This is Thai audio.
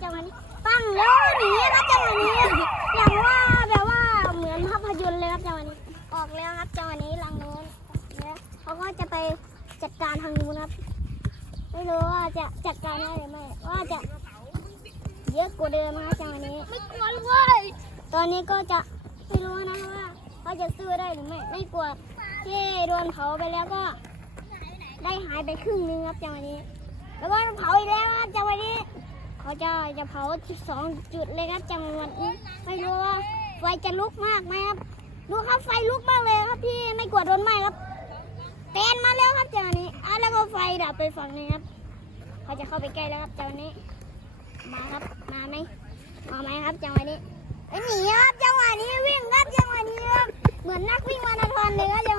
จังหวะนี้ปั้งแล้วหนีครับจังหวะนี้อย่างว่าแบบว่าเหมือนภาพยนตร์เลยครับจังหวะนี้ ออกแล้วครับจังหวะนี้ลังนู้นเนี่ยเขาก็จะไปจัดการทางนู้นครับ ไม่รู้ว่าจะจัดการได้หรือไม่ว่าจะเยอะกว่าเดิมนะจังหวะนี้ไม่กลัวเลยตอนนี้ก็จะไม่รู้นะว่าเขาจะซื้อได้หรือไม่ไม่กลัวที่โดนเผาไปแล้วก็ ได้หายไปครึ่งนึงครับจังหวะนี้ แล้วก็เผาอีกแล้ว เขาจะจะเผาจุดสองจุดเลยครับจังหวะนี้ไม่รู้ว่าไฟจะลุกมากไหมครับดูครับไฟลุกมากเลยครับพี่ไม่กลัวโดนไหม้ครับเต้นมาแล้วครับจังหวะนี้อะแล้วก็ไฟดับไปฝั่งนึงครับเขาจะเข้าไปใกล้แล้วครับจังหวะนี้ มาครับมาไหมมาไหมครับจังหวะนี้หนีครับจังหวะนี้วิ่งครับจังหวะนี้ครับเหมือนนักวิ่งมาราธอนเลยครับ